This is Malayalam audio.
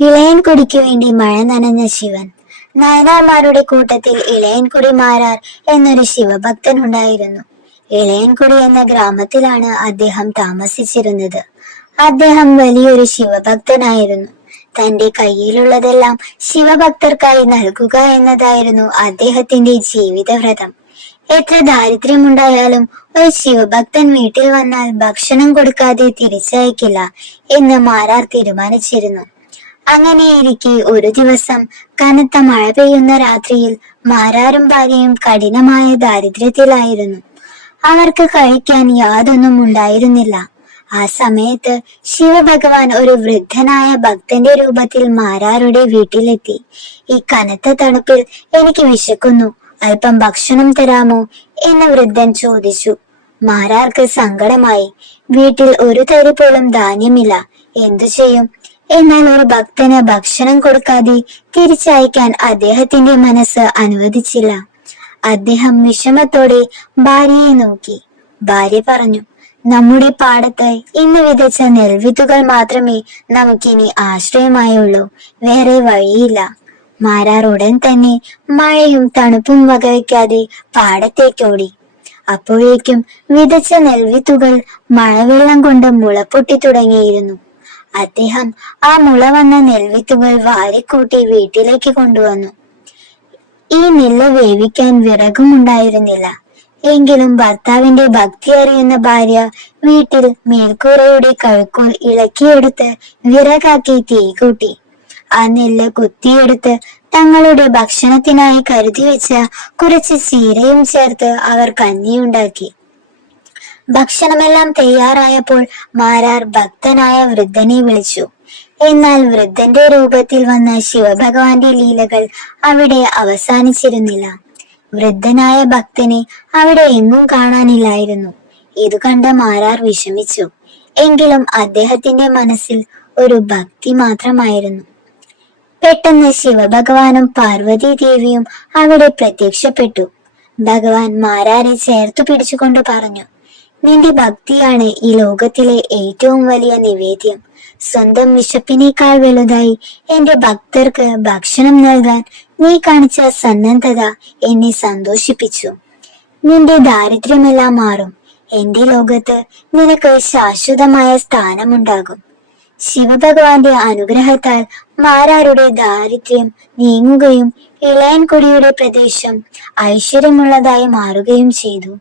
ഇളയൻകുടിക്ക് വേണ്ടി മഴ നനഞ്ഞ ശിവൻ. നായനാർമാരുടെ കൂട്ടത്തിൽ ഇളയൻകുടി മാരാർ എന്നൊരു ശിവഭക്തൻ ഉണ്ടായിരുന്നു. ഇളയൻകുടി എന്ന ഗ്രാമത്തിലാണ് അദ്ദേഹം താമസിച്ചിരുന്നത്. അദ്ദേഹം വലിയൊരു ശിവഭക്തനായിരുന്നു. തന്റെ കയ്യിലുള്ളതെല്ലാം ശിവഭക്തർക്കായി നൽകുക എന്നതായിരുന്നു അദ്ദേഹത്തിന്റെ ജീവിതവ്രതം. എത്ര ദാരിദ്ര്യമുണ്ടായാലും ഒരു ശിവഭക്തൻ വീട്ടിൽ വന്നാൽ ഭക്ഷണം കൊടുക്കാതെ തിരിച്ചയക്കില്ല എന്ന് മാരാർ തീരുമാനിച്ചിരുന്നു. അങ്ങനെയിരിക്കെ ഒരു ദിവസം കനത്ത മഴ പെയ്യുന്ന രാത്രിയിൽ മാരാരും ഭാര്യയും കഠിനമായ ദാരിദ്ര്യത്തിലായിരുന്നു. അവർക്ക് കഴിക്കാൻ യാതൊന്നും ഉണ്ടായിരുന്നില്ല. ആ സമയത്ത് ശിവഭഗവാൻ ഒരു വൃദ്ധനായ ഭക്തന്റെ രൂപത്തിൽ മാരാരുടെ വീട്ടിലെത്തി. ഈ കനത്ത തണുപ്പിൽ എനിക്ക് വിശക്കുന്നു അല്പം ഭക്ഷണം തരാമോ എന്ന് വൃദ്ധൻ ചോദിച്ചു. മാരാർക്ക് സങ്കടമായി വീട്ടിൽ ഒരു തരി പോലും ധാന്യമില്ല എന്തു ചെയ്യും? എന്നാൽ ഒരു ഭക്തന് ഭക്ഷണം കൊടുക്കാതെ തിരിച്ചയക്കാൻ അദ്ദേഹത്തിന്റെ മനസ്സ് അനുവദിച്ചില്ല. അദ്ദേഹം വിഷമത്തോടെ ഭാര്യയെ നോക്കി. ഭാര്യ പറഞ്ഞു നമ്മുടെ പാടത്ത് ഇന്ന് വിതച്ച നെൽവിത്തുകൾ മാത്രമേ നമുക്കിനി ആശ്രയമായുള്ളൂ. വേറെ വഴിയില്ല. മാരാർ ഉടൻ തന്നെ മഴയും തണുപ്പും വകവയ്ക്കാതെ പാടത്തേക്കോടി അപ്പോഴേക്കും വിതച്ച നെൽവിത്തുകൾ മഴവെള്ളം കൊണ്ട് മുളപ്പൊട്ടി തുടങ്ങിയിരുന്നു. അദ്ദേഹം ആ മുള വന്ന നെൽവിത്തുകൾ വാരിക്കൂട്ടി വീട്ടിലേക്ക് കൊണ്ടുവന്നു. ഈ നെല്ല് വേവിക്കാൻ വിറകുമുണ്ടായിരുന്നില്ല. എങ്കിലും ഭർത്താവിന്റെ ഭക്തി അറിയുന്ന ഭാര്യ വീട്ടിൽ മേൽക്കൂരയുടെ കഴുക്കോൽ ഇളക്കിയെടുത്ത് വിറകാക്കി തീ കൂട്ടി. ആ നെല്ല് കുത്തിയെടുത്ത് തങ്ങളുടെ ഭക്ഷണത്തിനായി കരുതി വെച്ച കുറച്ച് ചീരയും ചേർത്ത് അവർ കഞ്ഞിയുണ്ടാക്കി. ഭക്ഷണമെല്ലാം തയ്യാറായപ്പോൾ മാരാർ ഭക്തനായ വൃദ്ധനെ വിളിച്ചു. എന്നാൽ വൃദ്ധന്റെ രൂപത്തിൽ വന്ന ശിവഭഗവാന്റെ ലീലകൾ അവിടെ അവസാനിച്ചിരുന്നില്ല. വൃദ്ധനായ ഭക്തനെ അവിടെ എങ്ങും കാണാനില്ലായിരുന്നു. ഇത് കണ്ട മാരാർ വിഷമിച്ചു. എങ്കിലും അദ്ദേഹത്തിന്റെ മനസ്സിൽ ഒരു ഭക്തി മാത്രമായിരുന്നു. പെട്ടെന്ന് ശിവഭഗവാനും പാർവതി ദേവിയും അവിടെ പ്രത്യക്ഷപ്പെട്ടു. ഭഗവാൻ മാരാരെ ചേർത്തു പിടിച്ചുകൊണ്ട് പറഞ്ഞു നിന്റെ ഭക്തിയാണ് ഈ ലോകത്തിലെ ഏറ്റവും വലിയ നിവേദ്യം. സ്വന്തം വിശപ്പിനേക്കാൾ വലുതായി എന്റെ ഭക്തർക്ക് ഭക്ഷണം നൽകാൻ നീ കാണിച്ച സന്നദ്ധത എന്നെ സന്തോഷിപ്പിച്ചു. നിന്റെ ദാരിദ്ര്യമെല്ലാം മാറും. എന്റെ ലോകത്ത് നിനക്ക് ശാശ്വതമായ സ്ഥാനമുണ്ടാകും. ശിവഭഗവാന്റെ അനുഗ്രഹത്താൽ മാരാരുടെ ദാരിദ്ര്യം നീങ്ങുകയും ഇളയൻകുടിയുടെ പ്രദേശം ഐശ്വര്യമുള്ളതായി മാറുകയും ചെയ്തു.